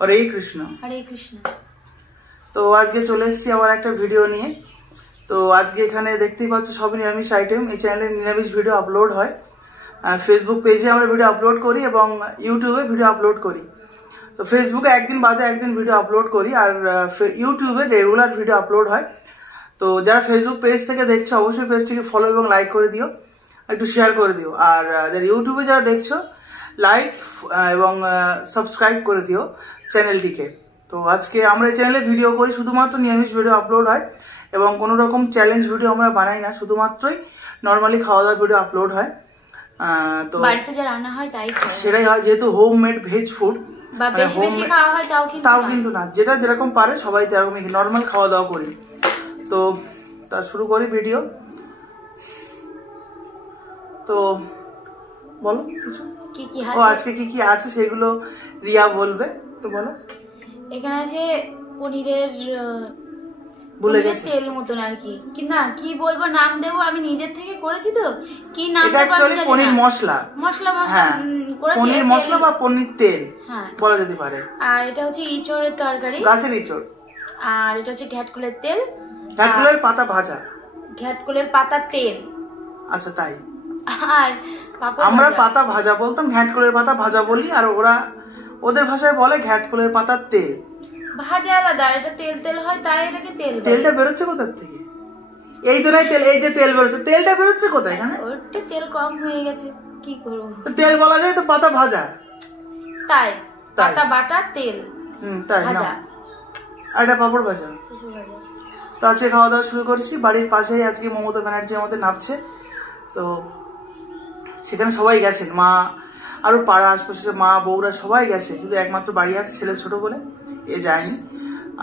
হরে কৃষ্ণ। হরে কৃষ্ণ। তো আজকে চলে এসেছি আবার একটা ভিডিও নিয়ে। তো আজকে এখানে দেখতেই পাচ্ছ সব নিরামিষ আইটেম। এই চ্যানেলে নিরামিষ ভিডিও আপলোড হয়। ফেসবুক পেজে আমরা ভিডিও আপলোড করি এবং ইউটিউবে ভিডিও আপলোড করি। তো ফেসবুকে একদিন বাদে একদিন ভিডিও আপলোড করি, আর ইউটিউবে রেগুলার ভিডিও আপলোড হয়। তো যারা ফেসবুক পেজ থেকে দেখছো অবশ্যই পেজটিকে ফলো এবং লাইক করে দিও, একটু শেয়ার করে দিও। আর যারা ইউটিউবে যারা দেখছো লাইক এবং সাবস্ক্রাইব করে দিও চ্যানেলটিকে। তো আজকে আমরা এই চ্যানেলে ভিডিও করি, শুধুমাত্র নিরামিষ ভিডিও আপলোড হয় এবং কোনো রকম চ্যালেঞ্জ ভিডিও আমরা বানাই না, শুধুমাত্রই নর্মালি খাওয়া দাওয়ার ভিডিও আপলোড হয়। তো বাড়িতে যা রান্না হয় তাই সেটাই হয়, যেহেতু হোম মেড ভেজ ফুড বা বেশি বেশি খাওয়া হয় তাও কিন্তু না, যেটা যেরকম পারে সবাই তেরকমই নর্মাল খাওয়া দাওয়া করি। তো তা শুরু করি ভিডিও। তো বলো কিছু আজকে কি কি আছে সেগুলো রিয়া বলবে, তো বলো। এখানে আছে পনিরের তেল মতন আর কি, না কি বলবো, নাম দেবো, আমি নিজের থেকে করেছি তো কি নাম দেবো, পনির মশলা করেছি, পনির মশলা বা পনির তেল বলা যেতে পারে। আর এটা হচ্ছে ইঁচড়ের তরকারি, গাছের ইঁচড়। আর এটা হচ্ছে ঘ্যাটকুলের তেল, ঘ্যাটকুলের পাতা ভাজা, ঘ্যাটকুলের পাতার তেল। আচ্ছা তাই, আর আমরা পাতা ভাজা বলতাম, ঘ্যাটকুলের পাতা ভাজা বলি, আর ওরা ওদের ভাষায় বলে ঘ্যাটকুলের পাতার তেল। ভাজা আলাদা, এটা তেল তেল হয় তাই এটাকে তেল। তেলটা বেরোচ্ছে কোথা থেকে? এই তো নাই তেল, এই যে তেল বেরোচ্ছে, তেলটা বেরোচ্ছে কোথায়? এখানে ওটা তেল কম হয়ে গেছে, কি করব। তেল বলা যায় তো পাতা ভাজা, তাই পাতা বাটা তেল তাই ভাজা। আর এটা পাপড় ভাজা। তো আজকে খাওয়া দাওয়া শুরু করছি। বাড়ির পাশেই আজকে মমতা ব্যানার্জি আমাদের নামছে, তো সেখানে সবাই গেছেন, মা আরো পাড়া আশপাশের মা বউরা সবাই গেছে, কিন্তু একমাত্র বাড়ি আছে ছেলে ছোট বলে এ যায়নি।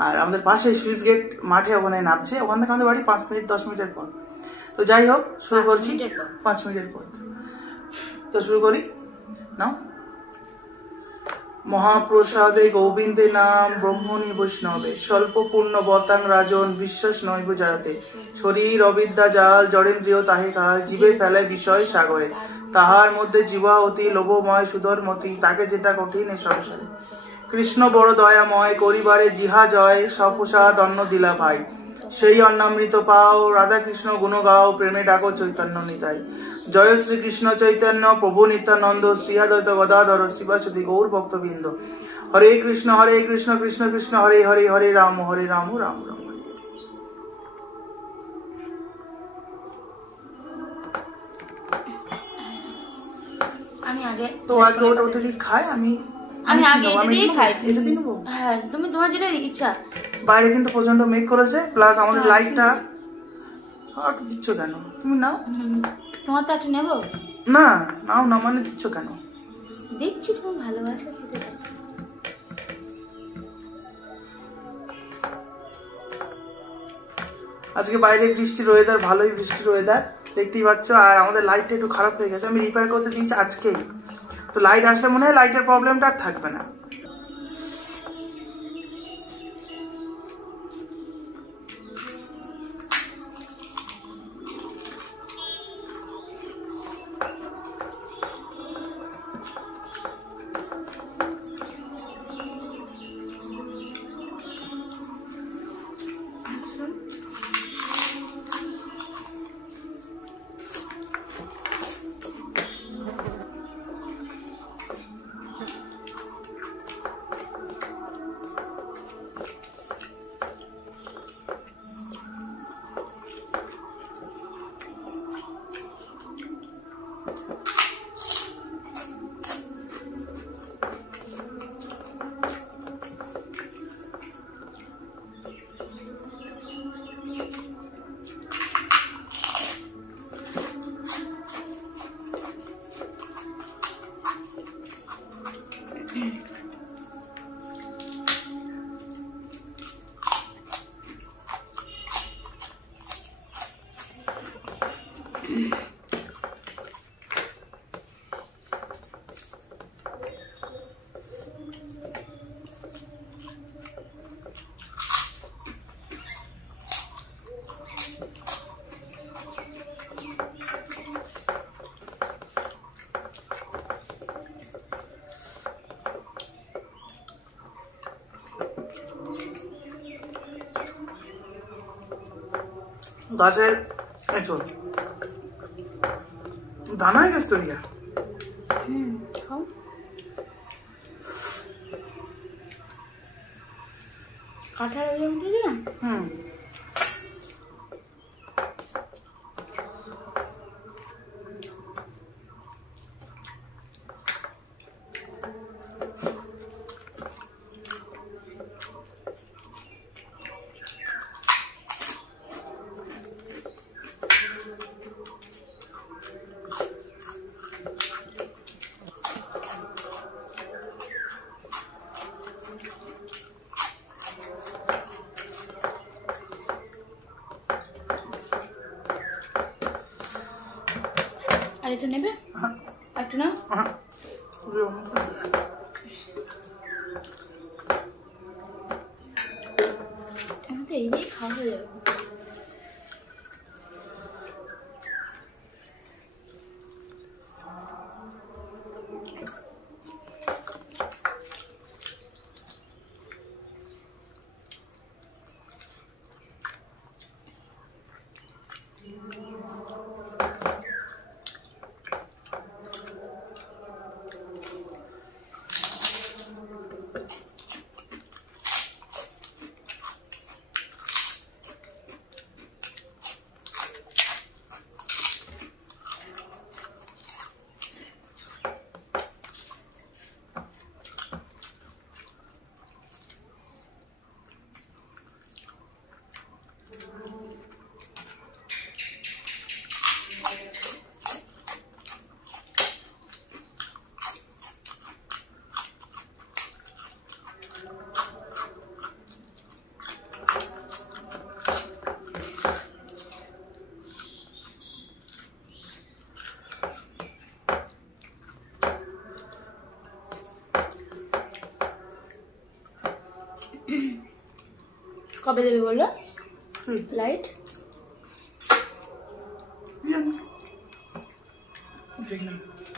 আর আমাদের পাশে সুইচ গেট মাঠে ওখানে নামছে, ওখান থেকে আমাদের বাড়ি 5 মিনিট 10 মিনিটের পর। তো যাই হোক শুরু করছি 5 মিনিটের পর। তো শুরু করি নাও। মহাপ্রসাদে গোবিন্দে নাম ব্রহ্মণী বৈষ্ণবে স্বল্প পূর্ণ বতাং রাজন বিশ্বাস নৈব জয়তে শরীর অবিদ্যা জাল জড়েন্দ্রিয় তাহে কাল জীবে ফেলে বিষয় সাগরে তাহার মধ্যে জীবা অতি লোভময় সুধরমতি তাকে যেটা কঠিন এ সংসারে কৃষ্ণ বড় দয়াময় করিবারে জিহা জয় সপ্রসাদ অন্ন দিলা ভাই সেই অন্নামৃত পাও রাধা কৃষ্ণ গুণ গাও প্রেমে ডাকো চৈতন্য নিতাই জয় শ্রী কৃষ্ণ চৈতন্য প্রভু নিত্যানন্দ শ্রীয়াদ্বৈত গদাধর শিবাসতি গৌর ভক্তবৃন্দ হরে কৃষ্ণ কৃষ্ণ কৃষ্ণ হরে হরে হরে রাম রাম রাম। আমি আগে তো আজকে ওটা খায়, আমি আগে এটা দিয়ে খাই। হ্যাঁ তুমি তোমার যেটা ইচ্ছা। বাইরে কিন্তু প্রচন্ড মেঘ করেছে, প্লাস আমাদের লাইটটা একটু দিচ্ছ কেন তুমি? নাও, তোমার তো একটু নেবো না, নাও না মানে দিচ্ছ কেন? দিচ্ছি, তুমি ভালোবাসো। আজকে বাইরে বৃষ্টির ওয়েদার, ভালোই বৃষ্টির ওয়েদার দেখতেই পাচ্ছ। আর আমাদের লাইটটা একটু খারাপ হয়ে গেছে, আমি রিপেয়ার করতে দিয়েছি আজকেই। তো লাইট আসলে মনে হয় লাইটের প্রবলেমটা আর থাকবে না। গাছের এঁচড় দানায় গেছ তো রিয়া। খাও। কাঁঠাল না? আর একটু নেবে? একটু না? তো এই দিয়ে খাওয়া হয়ে যাবে। কবে দেবে বললো লাইট?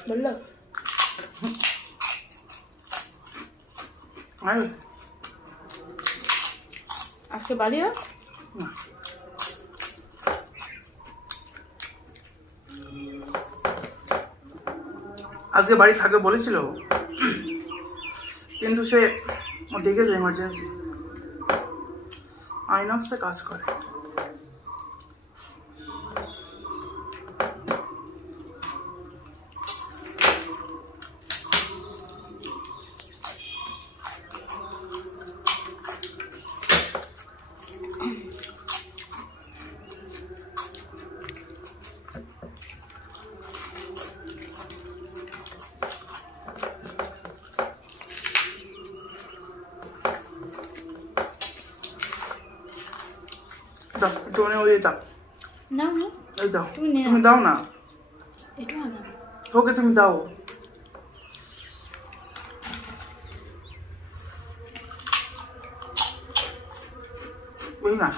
বললো আজকে বাড়িও আজকে বাড়ি থাকবে বলেছিল, কিন্তু সে ডেকেছে এমার্জেন্সি, আইনক্সে কাজ করে। দাও একটু ওই দাও না, এই দাও, তুমি দাও না, একটু ওকে তুমি দাও। ওই না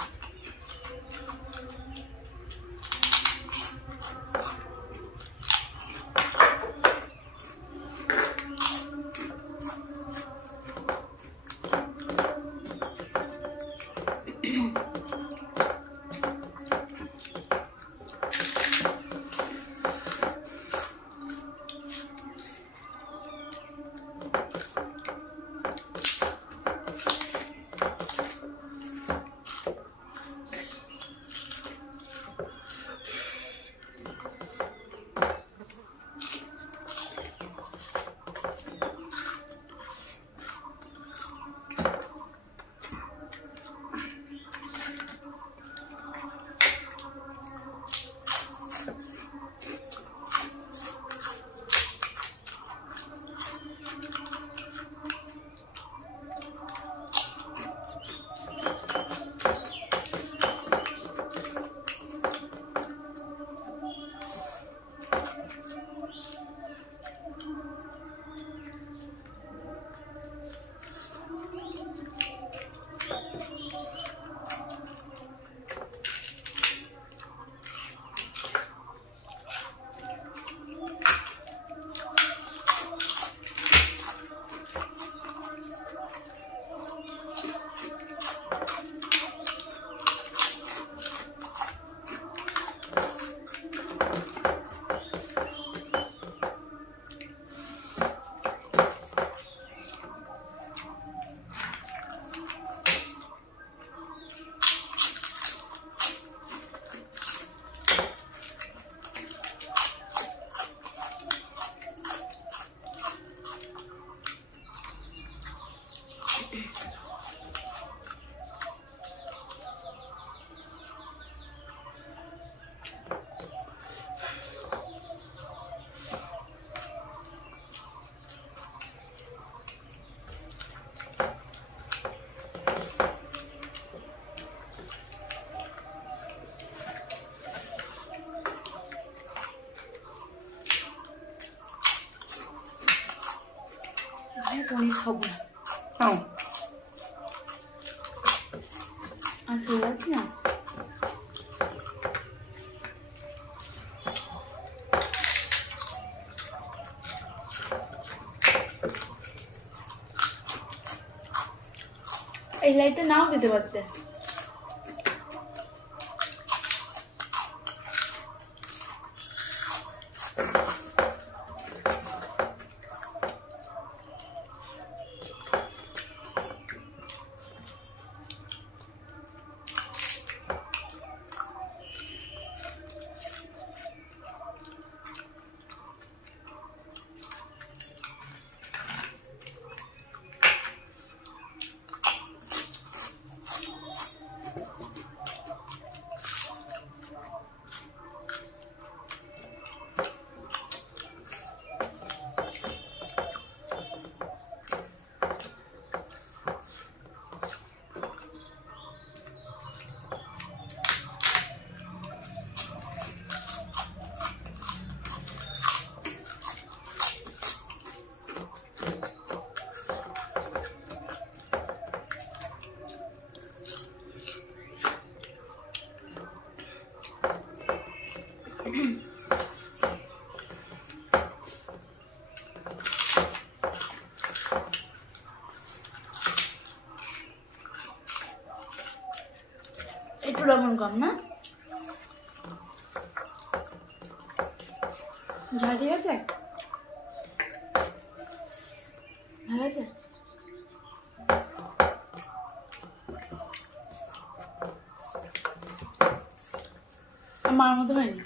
খাবো না। আর খেয়ে যাচ্ছি না। এই লাইটটা নাও দিতে পারতে। একটু লবণ কম না? ঝাল ঠিক আছে? ভালো আছে? আমার মতো হয়নি।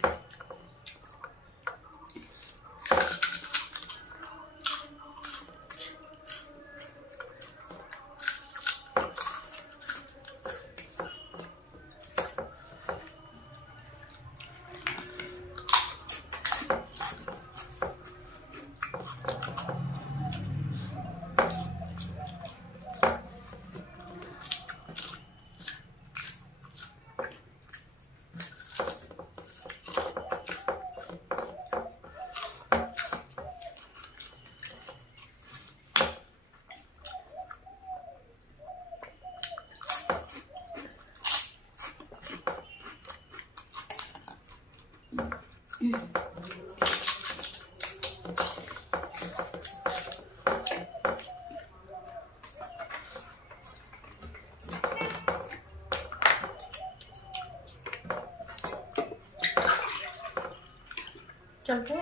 চলতে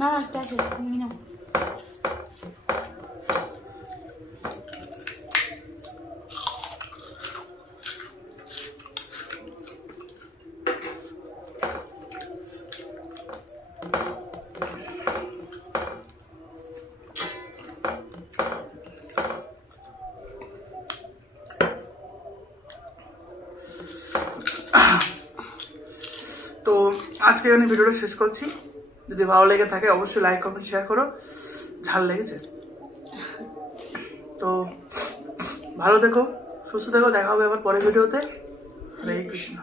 না একটা আছে তুমি নাও। তো আজকে আমি ভিডিওটা শেষ করছি। যদি ভালো লেগে থাকে অবশ্যই লাইক কমেন্ট শেয়ার করো। ঝাল লেগেছে তো ভালো থেকো, সুস্থ থেকো। দেখা হবে আবার পরের ভিডিওতে। হরে কৃষ্ণ।